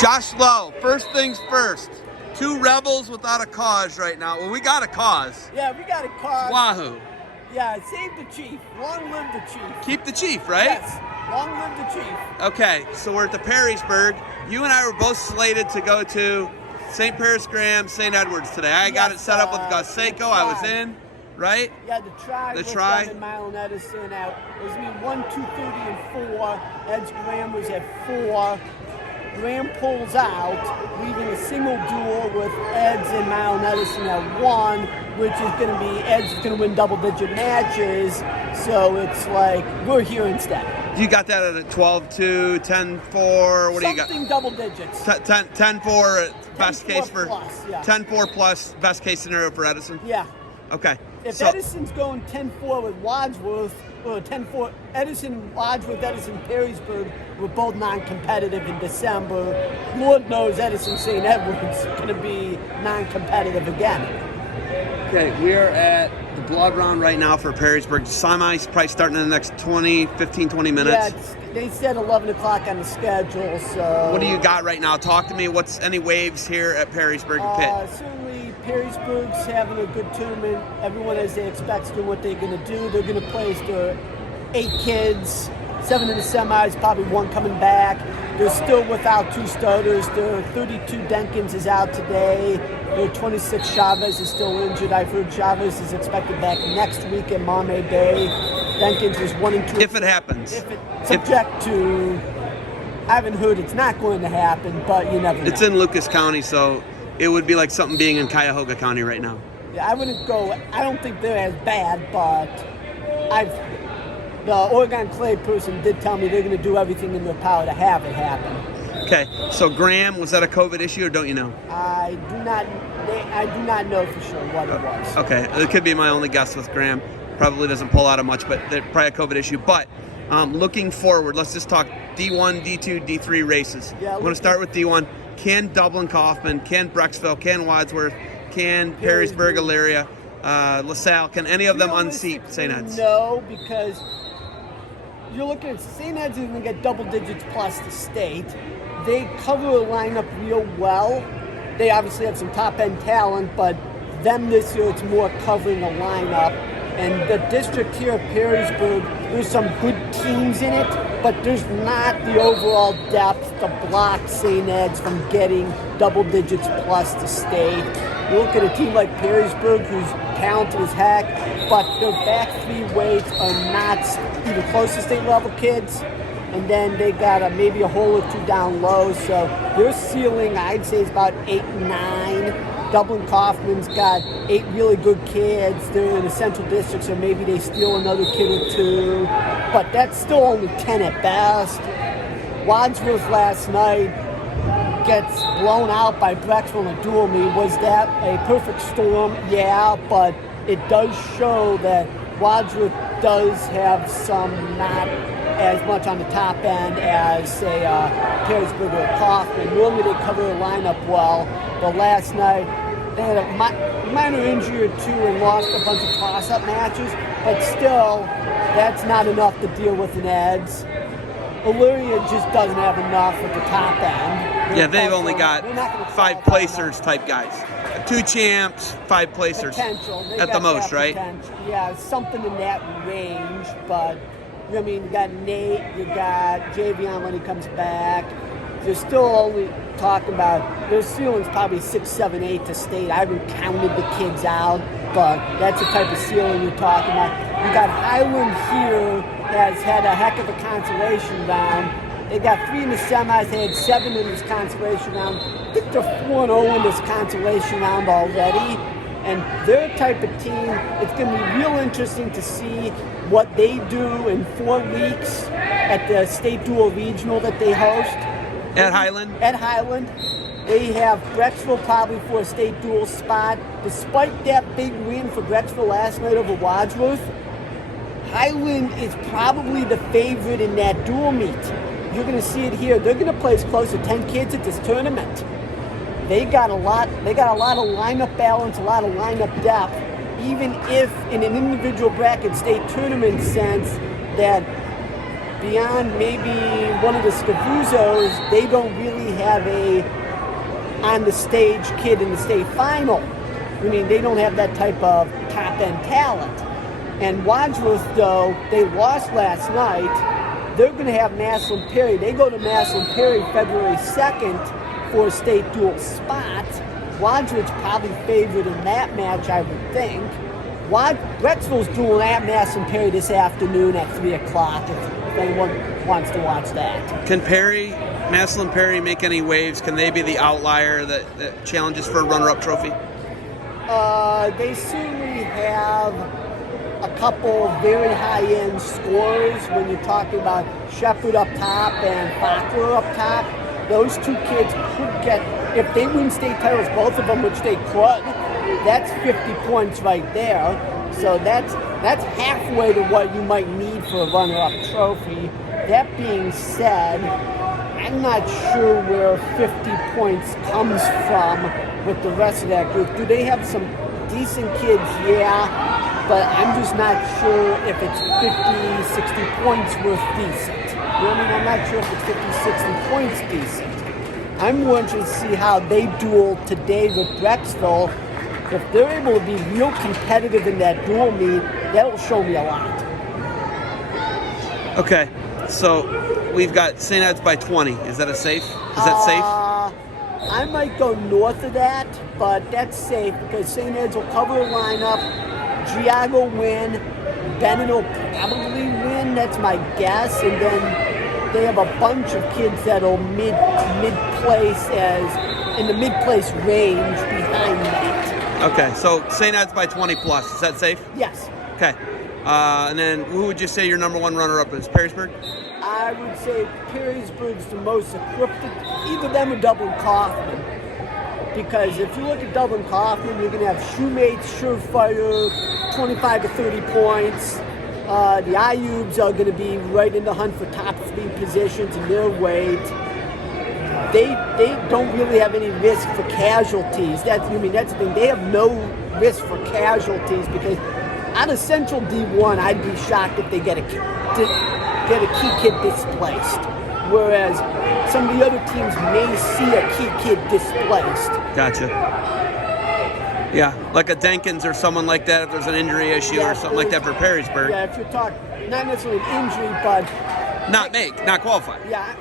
Josh Lowe, first things first. 2 rebels without a cause right now. Well, we got a cause. Yeah, we got a cause. Wahoo. Yeah, save the chief. Long live the chief. Keep the chief, right? Yes, long live the chief. Okay, so we're at the Perrysburg. You and I were both slated to go to St. Paris Graham, St. Edwards today. I got it set up with Gus Seiko. I was in, right? Yeah, the try. The try. And Mile and Edison out. It was me 1, 2, 30, and 4. Ed's Graham was at 4. Graham pulls out, leaving a single duel with Ed's and Mile and Edison at 1, which is going to be Ed's going to win double-digit matches. So it's like we're here instead. You got that at a 12-2, 10-4. What do you got? Something double digits. 10-4 best case for plus, yeah. 10-4 plus best case scenario for Edison. Yeah. Okay. If Edison's going 10-4 with Wadsworth, or 10-4, Edison, Wadsworth, Edison, Perrysburg were both non-competitive in December. Lord knows Edison St. Edwards is going to be non-competitive again. Okay, we are at the blood round right now for Perrysburg. Semis probably starting in the next 15, 20 minutes. Yeah, they said 11 o'clock on the schedule, so... What do you got right now? Talk to me. What's any waves here at Perrysburg Pit? Certainly, Perrysburg's having a good tournament. Everyone, as they expect, doing what they're going to do. They're going to place their 8 kids, 7 in the semis, probably 1 coming back. They're still without 2 starters. Their 32 Denkins is out today. Their 26 Chavez is still injured. I've heard Chavez is expected back next week at Mame Day. Denkins was 1 and 2. If it happens. Subject to... I haven't heard it's not going to happen, but you never know. It's in Lucas County, so it would be like something being in Cuyahoga County right now. Yeah, I wouldn't go... I don't think they're as bad, but the Oregon Clay person did tell me they're going to do everything in their power to have it happen. Okay, so Graham, was that a COVID issue or don't you know? I do not know for sure what it was. Okay, it could be my only guess with Graham. Probably doesn't pull out of much, but they're probably a COVID issue. But looking forward, let's just talk D1, D2, D3 races. Yeah, I'm going to start with D1. Can Dublin Kaufman, can Brecksville, can Wadsworth, can Perrysburg, Elyria, LaSalle, can any of them unseat St. Ed's? No, because you're looking at St. Ed's is going to get double digits plus the state. They cover a lineup real well. They obviously have some top-end talent, but them this year, it's more covering a lineup. And the district here at Perrysburg, there's some good teams in it, but there's not the overall depth to block St. Ed's from getting double digits plus the state. You look at a team like Perrysburg, who's talented as heck, but their back 3 weights are not even close to state level kids. And then they got maybe a hole or 2 down low, so their ceiling, I'd say, is about 8 and 9. Dublin Kaufman's got 8 really good kids. They're in the central district, so maybe they steal another kid or 2. But that's still only 10 at best. Wadsworth last night gets blown out by Brecksville in a dual meet. Was that a perfect storm? Yeah, but it does show that Wadsworth does have some not as much on the top end as, say, Perrysburg or Kaufman. Normally they cover the lineup well, but last night they had a minor injury or 2 and lost a bunch of toss-up matches, but still, that's not enough to deal with an Eds. Elyria just doesn't have enough at the top end. Yeah, they've only got 5 placers type guys. 2 champs, 5 placers. Potential. At the most, right? Potential. Yeah, something in that range, but I mean, you got Nate, you got Javion when he comes back. They're still only talking about, their ceiling's probably 6, 7, 8 to state. I haven't counted the kids out, but that's the type of ceiling you're talking about. You got Highland here, has had a heck of a consolation round. They got 3 in the semis, they had 7 in this consolation round. I think they're 4-0 in this consolation round already. And they're the type of team, it's going to be real interesting to see what they do in 4 weeks at the state dual regional that they host. At Highland? At Highland. They have Brecksville probably for a state dual spot. Despite that big win for Brecksville last night over Wadsworth, Highland is probably the favorite in that dual meet. You're going to see it here. They're going to place close to 10 kids at this tournament. They got a lot of lineup balance, a lot of lineup depth, even if in an individual bracket state tournament sense that beyond maybe one of the Scavuzos, they don't really have a on-the-stage kid in the state final. I mean, they don't have that type of top-end talent. And Wadsworth, though, they lost last night. They're going to have Massillon Perry. They go to Massillon Perry February 2nd for a state dual spot. Wadsworth's probably favored in that match, I would think. Brecksville's dueling at Massillon Perry this afternoon at 3 o'clock if anyone wants to watch that. Can Massillon Perry make any waves? Can they be the outlier that challenges for a runner-up trophy? They certainly have a couple very high-end scorers when you're talking about Shepard up top and Bachler up top. Those two kids could get, if they win state titles, both of them, which they could, that's 50 points right there. So that's halfway to what you might need for a runner-up trophy. That being said, I'm not sure where 50 points comes from with the rest of that group. Do they have some decent kids? Yeah. But I'm just not sure if it's 50, 60 points worth decent. You know what I mean? I'm not sure if it's 50, 60 points decent. I'm more interested to see how they duel today with Brecksville. If they're able to be real competitive in that duel meet, that'll show me a lot. Okay, so we've got St. Ed's by 20. Is that safe? I might go north of that, but that's safe because St. Ed's will cover a lineup. Giag will win. Bennett will probably win. That's my guess. And then they have a bunch of kids that'll mid-place in the mid-place range behind that. Okay, so St. Ed's by 20 plus. Is that safe? Yes. Okay. And then who would you say your number one runner-up is? Perrysburg? I would say Perrysburg's the most equipped. Either them or Dublin Kaufman. Because if you look at Dublin Kaufman, you're going to have Shoemates, surefire, 25 to 30 points. The Ayubs are going to be right in the hunt for top 3 positions in their weight. They don't really have any risk for casualties. That's the thing. They have no risk for casualties because out of Central D1, I'd be shocked if they get a key kid displaced. Whereas some of the other teams may see a key kid displaced. Gotcha. Yeah, like a Denkins or someone like that if there's an injury issue or something like that for Perrysburg. Yeah, if you're talking, not necessarily an injury, but... Not qualify. Yeah,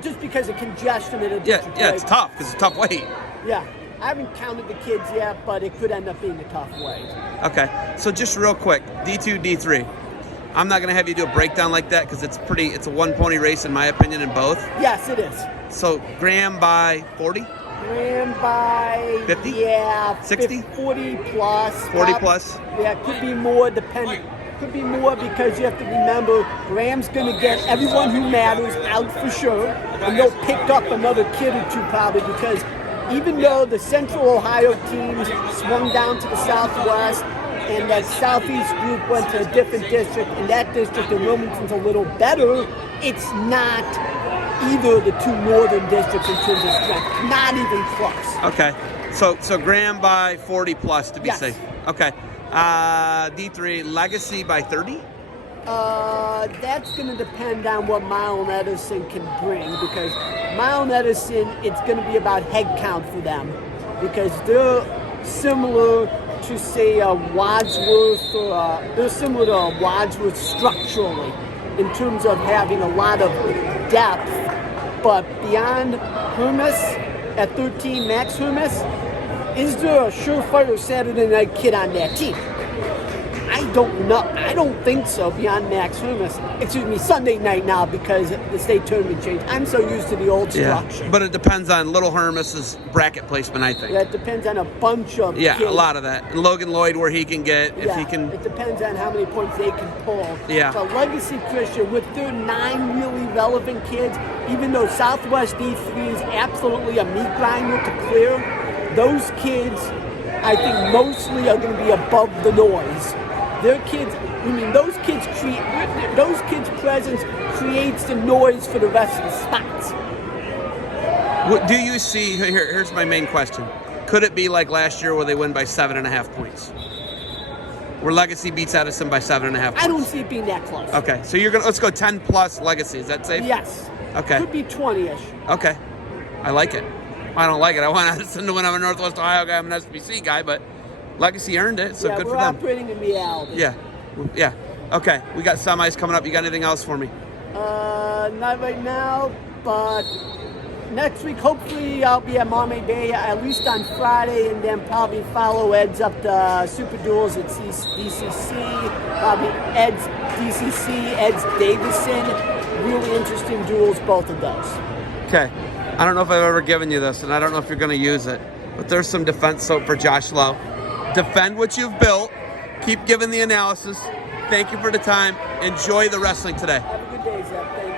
just because of congestion in a district. Yeah, it's tough because it's a tough weight. Yeah, I haven't counted the kids yet, but it could end up being a tough weight. Okay, so just real quick, D2, D3. I'm not going to have you do a breakdown like that because it's a one-pony race in my opinion in both. Yes, it is. So Graham by 40? Graham by 50? Yeah, 60? 40 plus. 40 plus? Yeah, it could be more Could be more because you have to remember Graham's going to get everyone who matters out for sure, and they'll pick up another kid or two probably because even though the Central Ohio teams swung down to the Southwest and that Southeast group went to a different district, and that district in Wilmington's a little better, it's not either of the two northern districts in terms of strength. Not even close. Okay. So Graham by 40 plus to be safe. Okay. D3, Legacy by 30? That's going to depend on what Mile Edison can bring because Mile Edison, it's going to be about head count for them because they're similar to, say, Wadsworth, or they're similar to Wadsworth structurally in terms of having a lot of depth, but beyond Hermes at 13, Max Hermes, is there a surefire Saturday night kid on that team? I don't know. I don't think so beyond Max Hermes. Excuse me, Sunday night now because the state tournament changed. I'm so used to the old structure. But it depends on Little Hermes's bracket placement, I think. Yeah, it depends on a bunch of kids. A lot of that. And Logan Lloyd, where he can get, if he can. It depends on how many points they can pull. Yeah. But Legacy Christian, with their 9 really relevant kids, even though Southwest D3 is absolutely a meat grinder to clear, those kids, I think, mostly are going to be above the noise. Their kids, those kids' presence creates the noise for the rest of the spots. What do you see? Here's my main question. Could it be like last year where they win by 7.5 points? where Legacy beats Edison by 7.5 points. I don't see it being that close. Okay, so let's go 10 plus Legacy. Is that safe? Yes. Okay. Could be 20-ish. Okay. I like it. I don't like it. I want Edison to win. I'm a Northwest Ohio guy. I'm an SBC guy, but Legacy earned it, so good for them. We're operating in reality. Yeah. Okay, we got semis coming up. You got anything else for me? Not right now, but next week, hopefully, I'll be at Maumee Bay at least on Friday, and then probably follow Ed's up to Super Duels at DCC. Probably Ed's DCC, Ed's Davison. Really interesting duels, both of those. Okay. I don't know if I've ever given you this, and I don't know if you're going to use it, but there's some defense soap for Josh Lowe. Defend what you've built. Keep giving the analysis. Thank you for the time. Enjoy the wrestling today. Have a good day, Zeb. Thank you.